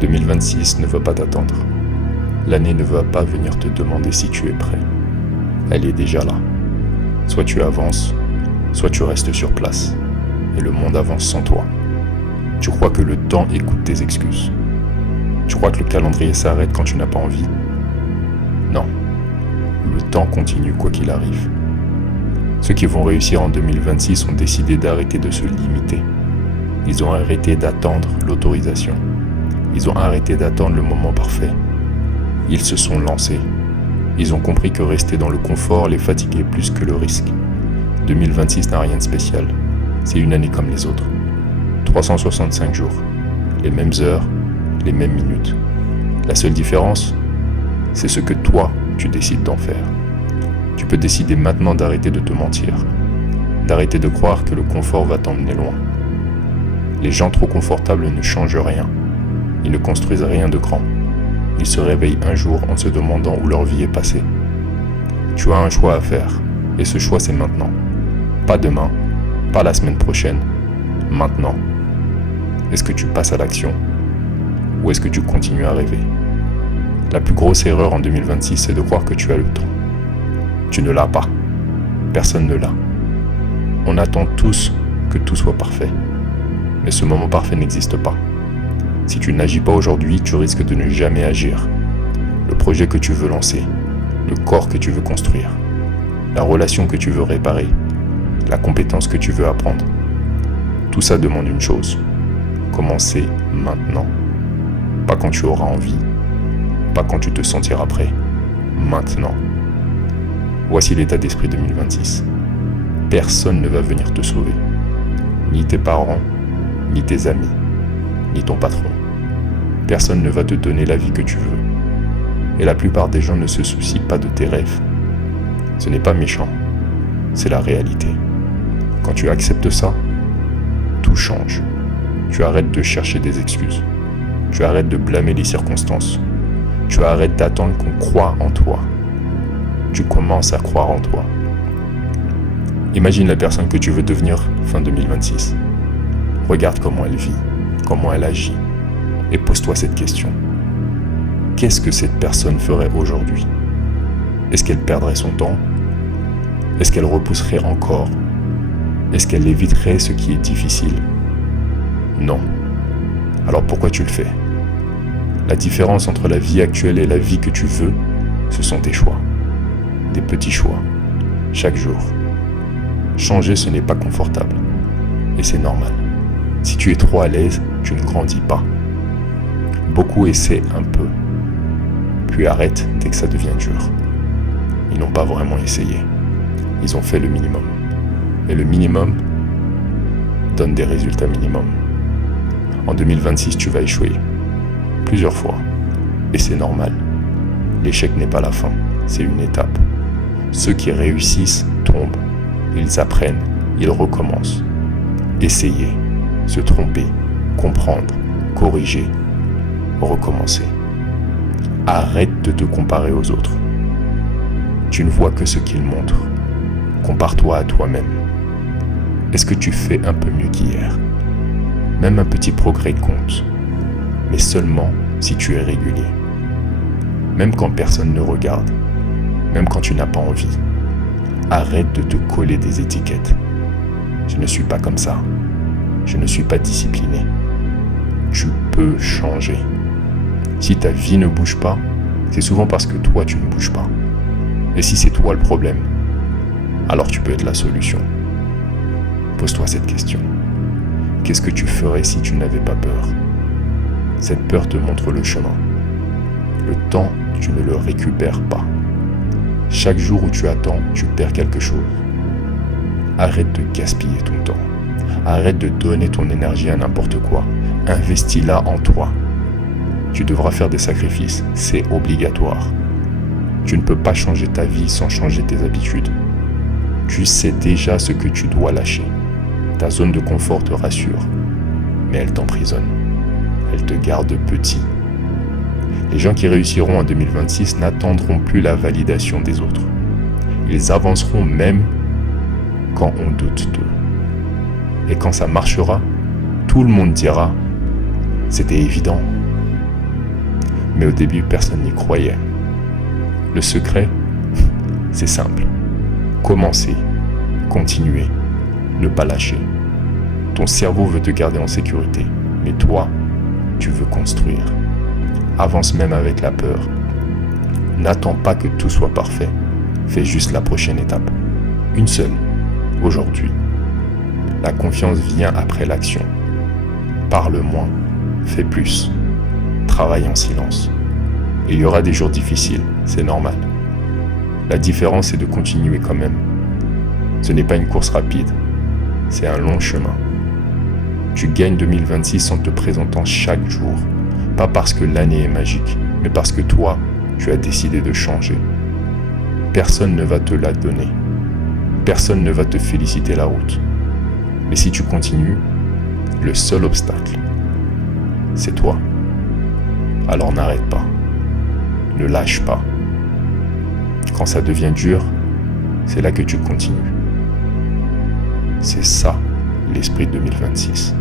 2026 ne va pas t'attendre. L'année ne va pas venir te demander si tu es prêt. Elle est déjà là. Soit tu avances, soit tu restes sur place. Et le monde avance sans toi. Tu crois que le temps écoute tes excuses. Tu crois que le calendrier s'arrête quand tu n'as pas envie. Non. Le temps continue quoi qu'il arrive. Ceux qui vont réussir en 2026 ont décidé d'arrêter de se limiter. Ils ont arrêté d'attendre l'autorisation. Ils ont arrêté d'attendre le moment parfait. Ils se sont lancés. Ils ont compris que rester dans le confort les fatiguait plus que le risque. 2026 n'a rien de spécial. C'est une année comme les autres. 365 jours. Les mêmes heures, les mêmes minutes. La seule différence, c'est ce que toi, tu décides d'en faire. Tu peux décider maintenant d'arrêter de te mentir. D'arrêter de croire que le confort va t'emmener loin. Les gens trop confortables ne changent rien. Ils ne construisent rien de grand. Ils se réveillent un jour en se demandant où leur vie est passée. Tu as un choix à faire, et ce choix c'est maintenant. Pas demain, pas la semaine prochaine, maintenant. Est-ce que tu passes à l'action, ou est-ce que tu continues à rêver? La plus grosse erreur en 2026, c'est de croire que tu as le temps. Tu ne l'as pas. Personne ne l'a. On attend tous que tout soit parfait. Mais ce moment parfait n'existe pas. Si tu n'agis pas aujourd'hui, tu risques de ne jamais agir. Le projet que tu veux lancer, le corps que tu veux construire, la relation que tu veux réparer, la compétence que tu veux apprendre. Tout ça demande une chose. Commencer maintenant. Pas quand tu auras envie, pas quand tu te sentiras prêt. Maintenant. Voici l'état d'esprit 2026. Personne ne va venir te sauver. Ni tes parents, ni tes amis, ni ton patron. Personne ne va te donner la vie que tu veux. Et la plupart des gens ne se soucient pas de tes rêves. Ce n'est pas méchant, c'est la réalité. Quand tu acceptes ça, tout change. Tu arrêtes de chercher des excuses. Tu arrêtes de blâmer les circonstances. Tu arrêtes d'attendre qu'on croie en toi. Tu commences à croire en toi. Imagine la personne que tu veux devenir fin 2026. Regarde comment elle vit, comment elle agit, et pose-toi cette question. Qu'est-ce que cette personne ferait aujourd'hui? Est-ce qu'elle perdrait son temps? Est-ce qu'elle repousserait encore? Est-ce qu'elle éviterait ce qui est difficile? Non. Alors pourquoi tu le fais? La différence entre la vie actuelle et la vie que tu veux, ce sont tes choix. Des petits choix, chaque jour. Changer, ce n'est pas confortable. Et c'est normal. Si tu es trop à l'aise, tu ne grandis pas. Beaucoup essaient un peu, puis arrêtent dès que ça devient dur. Ils n'ont pas vraiment essayé. Ils ont fait le minimum. Et le minimum donne des résultats minimums. En 2026, tu vas échouer. Plusieurs fois. Et c'est normal. L'échec n'est pas la fin, c'est une étape. Ceux qui réussissent tombent. Ils apprennent, ils recommencent. Essayer, se tromper, comprendre, corriger, recommencer. Arrête de te comparer aux autres. Tu ne vois que ce qu'ils montrent. Compare-toi à toi-même. Est-ce que tu fais un peu mieux qu'hier? Même un petit progrès compte, mais seulement si tu es régulier. Même quand personne ne regarde, même quand tu n'as pas envie. Arrête de te coller des étiquettes. Je ne suis pas comme ça. Je ne suis pas discipliné. Tu peux changer. Si ta vie ne bouge pas, c'est souvent parce que toi tu ne bouges pas. Et si c'est toi le problème, alors tu peux être la solution. Pose-toi cette question. Qu'est-ce que tu ferais si tu n'avais pas peur? Cette peur te montre le chemin. Le temps, tu ne le récupères pas. Chaque jour où tu attends, tu perds quelque chose. Arrête de gaspiller ton temps. Arrête de donner ton énergie à n'importe quoi. Investis-la en toi. Tu devras faire des sacrifices, c'est obligatoire. Tu ne peux pas changer ta vie sans changer tes habitudes. Tu sais déjà ce que tu dois lâcher. Ta zone de confort te rassure, mais elle t'emprisonne. Elle te garde petit. Les gens qui réussiront en 2026 n'attendront plus la validation des autres. Ils avanceront même quand on doute d'eux. Et quand ça marchera, tout le monde dira « C'était évident ». Mais au début, personne n'y croyait. Le secret, c'est simple. Commencer, continuer, ne pas lâcher. Ton cerveau veut te garder en sécurité, mais toi, tu veux construire. Avance même avec la peur. N'attends pas que tout soit parfait. Fais juste la prochaine étape. Une seule, aujourd'hui. La confiance vient après l'action. Parle moins, fais plus. Travaille en silence. Il y aura des jours difficiles, c'est normal. La différence, c'est de continuer quand même. Ce n'est pas une course rapide, c'est un long chemin. Tu gagnes 2026 en te présentant chaque jour. Pas parce que l'année est magique, mais parce que toi, tu as décidé de changer. Personne ne va te la donner. Personne ne va te féliciter la route. Mais si tu continues, le seul obstacle, c'est toi. Alors n'arrête pas. Ne lâche pas. Quand ça devient dur, c'est là que tu continues. C'est ça, l'esprit de 2026.